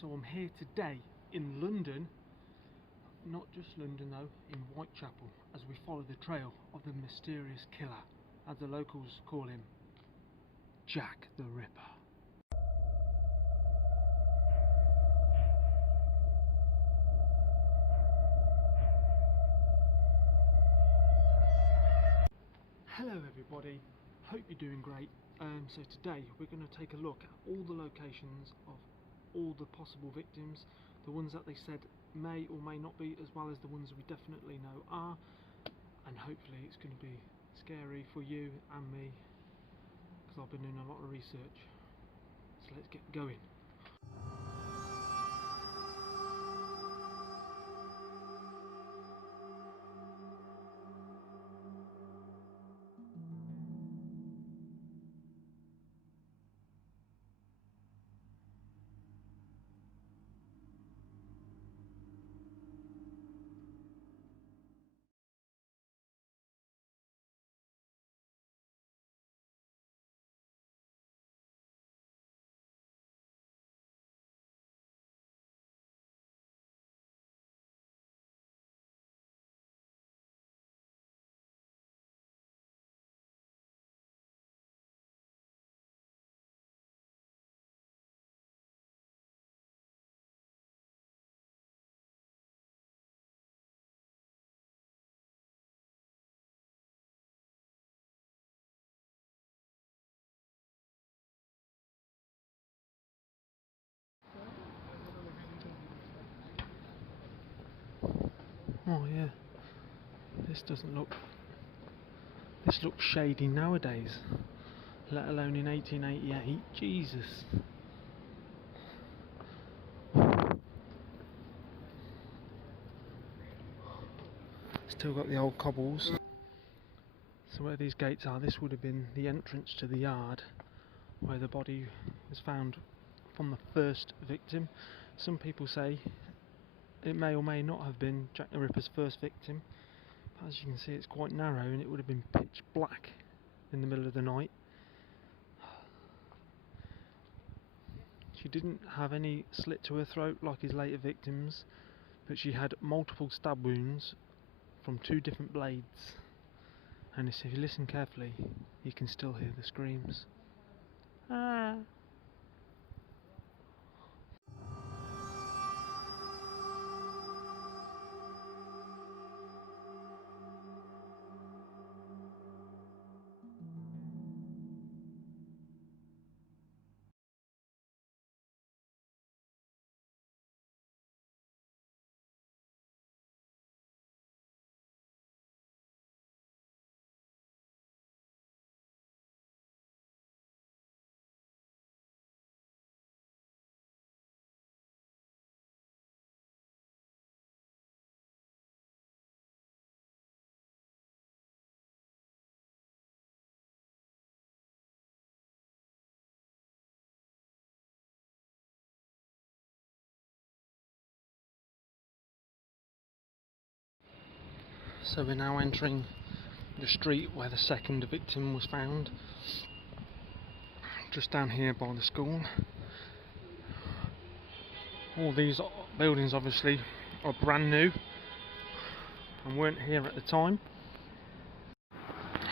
So I'm here today in London, not just London though, in Whitechapel, as we follow the trail of the mysterious killer, as the locals call him, Jack the Ripper. Hello everybody, hope you're doing great. So today we're going to take a look at all the locations of all the possible victims, the ones that they said may or may not be, as well as the ones we definitely know are, and hopefully it's going to be scary for you and me, because I've been doing a lot of research. So let's get going. Oh yeah, this looks shady nowadays, let alone in 1888, Jesus. Still got the old cobbles. So where these gates are, this would have been the entrance to the yard where the body was found from the first victim. Some people say it may or may not have been Jack the Ripper's first victim. But as you can see, it's quite narrow and it would have been pitch black in the middle of the night. She didn't have any slit to her throat like his later victims, but she had multiple stab wounds from 2 different blades. And if you listen carefully, you can still hear the screams. Ah. So we're now entering the street where the second victim was found, just down here by the school. All these buildings obviously are brand new and weren't here at the time.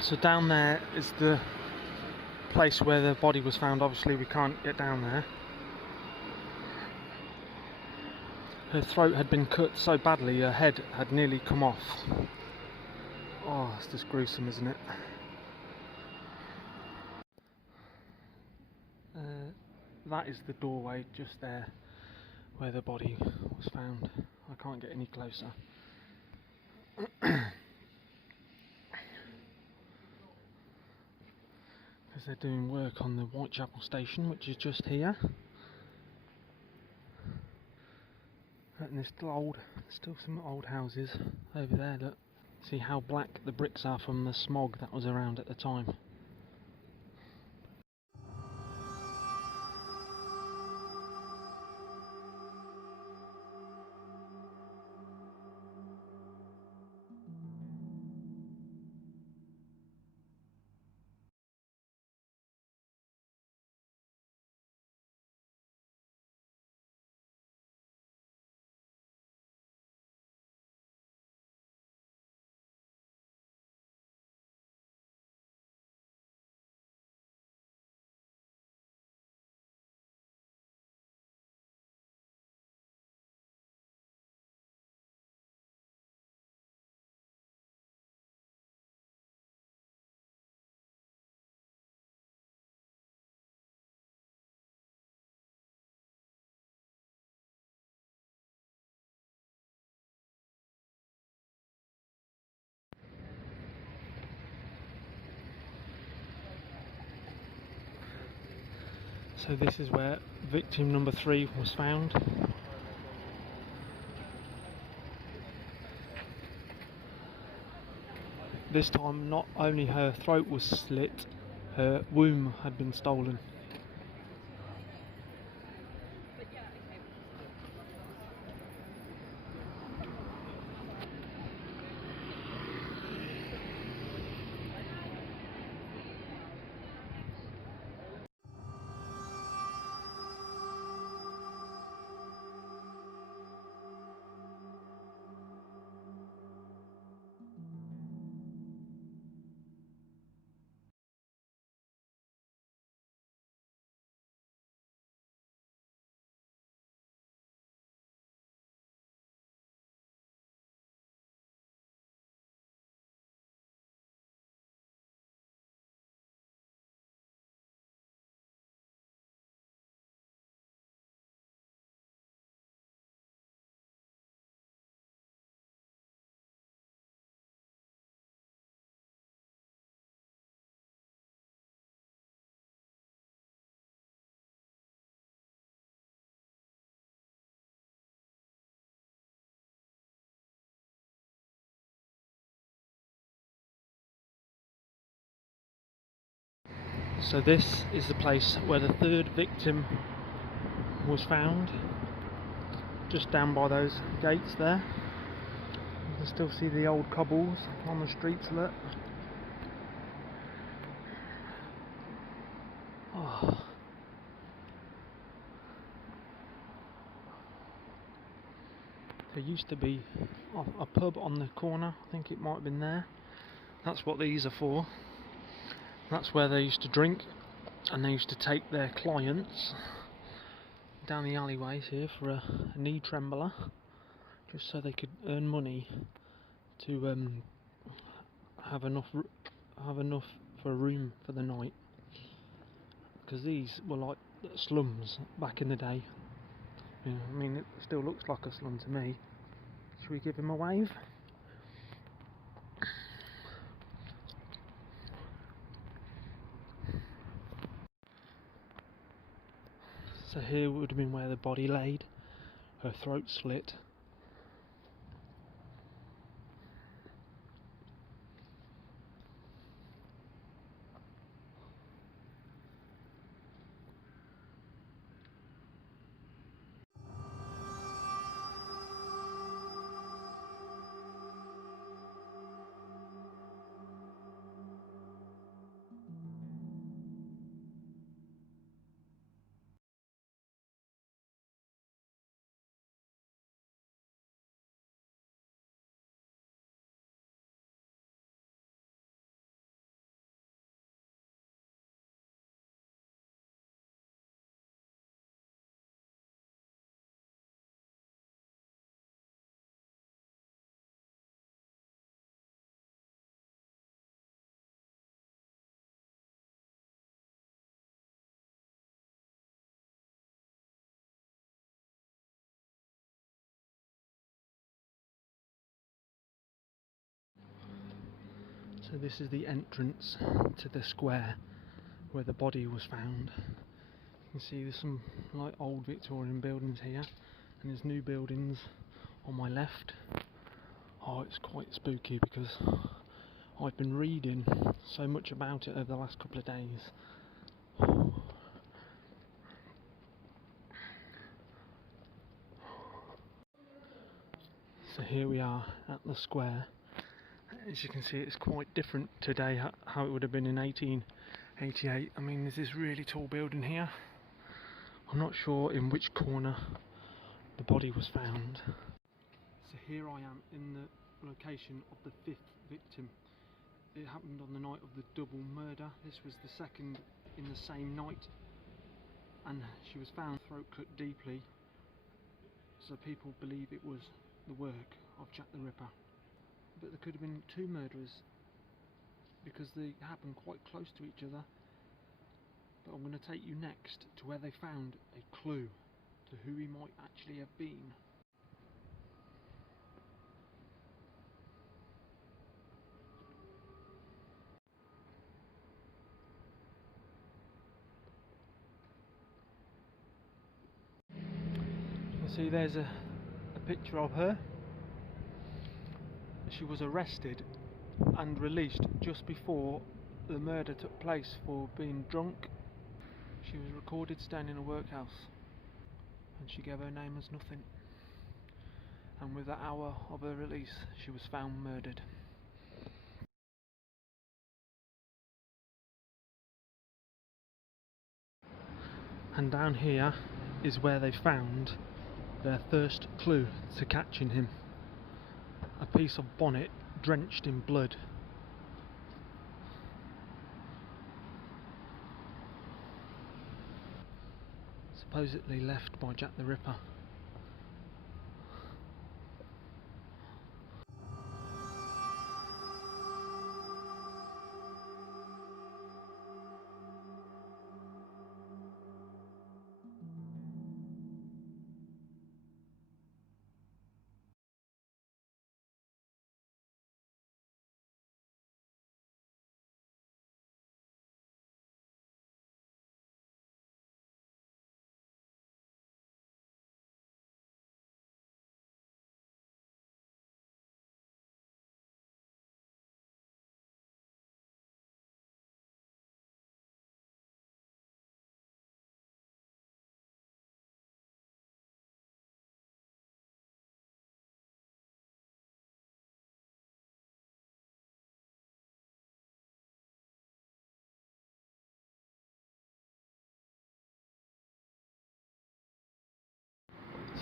So down there is the place where the body was found. Obviously we can't get down there. Her throat had been cut so badly her head had nearly come off. Oh, it's just gruesome, isn't it? That is the doorway just there where the body was found. I can't get any closer. Because they're doing work on the Whitechapel station, which is just here. And there's still some old houses over there, look. See how black the bricks are from the smog that was around at the time. So this is where victim number 3 was found. This time not only her throat was slit, her womb had been stolen. So this is the place where the 3rd victim was found, just down by those gates there. You can still see the old cobbles on the streets lit. Oh. There used to be a pub on the corner, I think it might have been there. That's what these are for. That's where they used to drink, and they used to take their clients down the alleyways here for a knee trembler, just so they could earn money to have enough for a room for the night. Because these were like slums back in the day. Yeah, I mean, it still looks like a slum to me. Should we give him a wave? So here would have been where the body laid, her throat slit. So this is the entrance to the square where the body was found. You can see there's some like old Victorian buildings here, and there's new buildings on my left. Oh, it's quite spooky because I've been reading so much about it over the last couple of days. So here we are at the square. As you can see, it's quite different today how it would have been in 1888. I mean, there's this really tall building here. I'm not sure in which corner the body was found. So here I am in the location of the 5th victim. It happened on the night of the double murder. This was the 2nd in the same night, and she was found throat cut deeply, so people believe it was the work of Jack the Ripper. But there could have been 2 murderers because they happened quite close to each other. But I'm going to take you next to where they found a clue to who he might actually have been. See, there's a picture of her. She was arrested and released just before the murder took place for being drunk. She was recorded staying in a workhouse, and she gave her name as nothing. And within an hour of her release, she was found murdered. And down here is where they found their first clue to catching him. A piece of bonnet drenched in blood. Supposedly left by Jack the Ripper.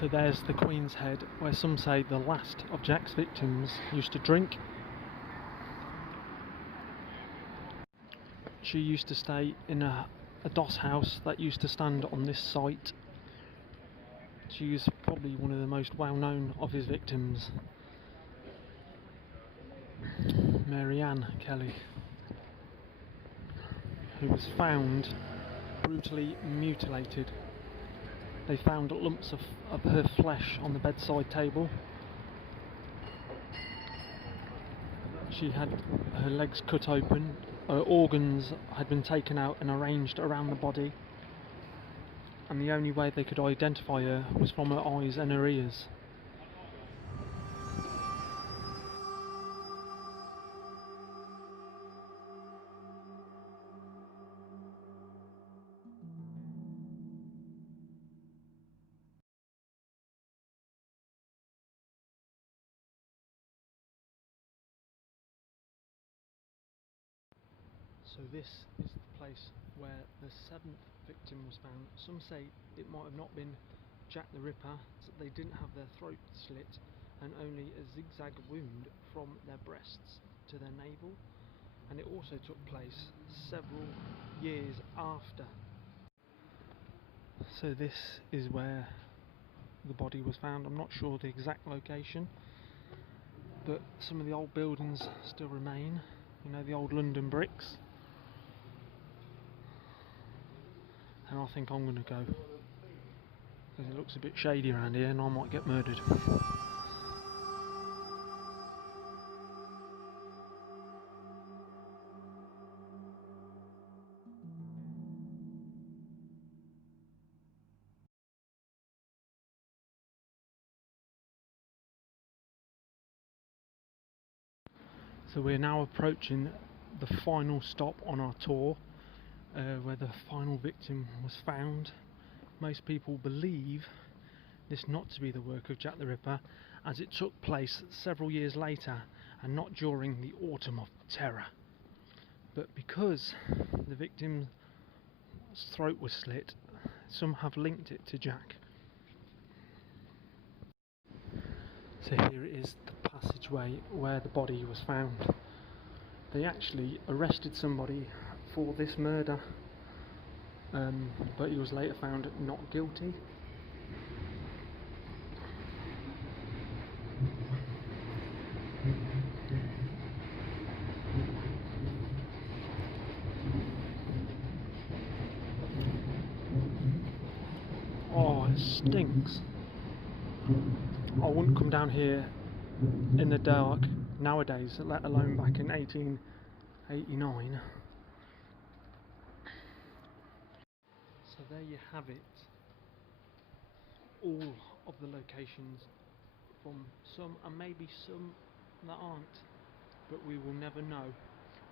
So there's the Queen's Head, where some say the last of Jack's victims used to drink. She used to stay in a doss house that used to stand on this site. She was probably one of the most well known of his victims, Mary Ann Kelly, who was found brutally mutilated. They found lumps of her flesh on the bedside table. She had her legs cut open, her organs had been taken out and arranged around the body, and the only way they could identify her was from her eyes and her ears. So this is the place where the seventh victim was found. Some say it might have not been Jack the Ripper, so they didn't have their throat slit and only a zigzag wound from their breasts to their navel, and it also took place several years after. So this is where the body was found. I'm not sure the exact location, but some of the old buildings still remain, you know, the old London bricks. And I think I'm going to go, because it looks a bit shady around here and I might get murdered. So we're now approaching the final stop on our tour, where the final victim was found. Most people believe this not to be the work of Jack the Ripper, as it took place several years later and not during the Autumn of Terror. But because the victim's throat was slit, some have linked it to Jack. So here it is, the passageway where the body was found. They actually arrested somebody for this murder, but he was later found not guilty. Oh, it stinks. I wouldn't come down here in the dark nowadays, let alone back in 1889. So there you have it, all of the locations from some, and maybe some that aren't, but we will never know.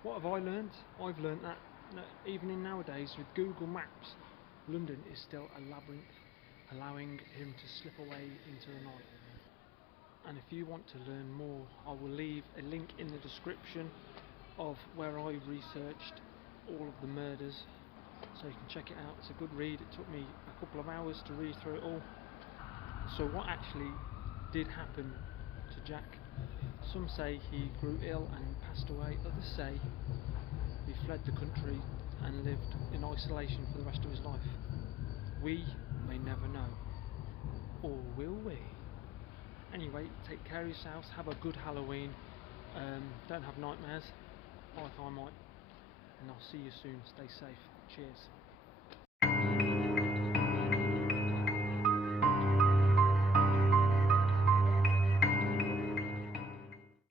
What have I learnt? I've learnt that even in nowadays with Google Maps, London is still a labyrinth, allowing him to slip away into the night. And if you want to learn more, I will leave a link in the description of where I researched all of the murders, so you can check it out. It's a good read. It took me a couple of hours to read through it all. So what actually did happen to Jack? Some say he grew ill and passed away, others say he fled the country and lived in isolation for the rest of his life. We may never know, or will we? Anyway, take care of yourselves, have a good Halloween, don't have nightmares like I might, and I'll see you soon. Stay safe. Cheers.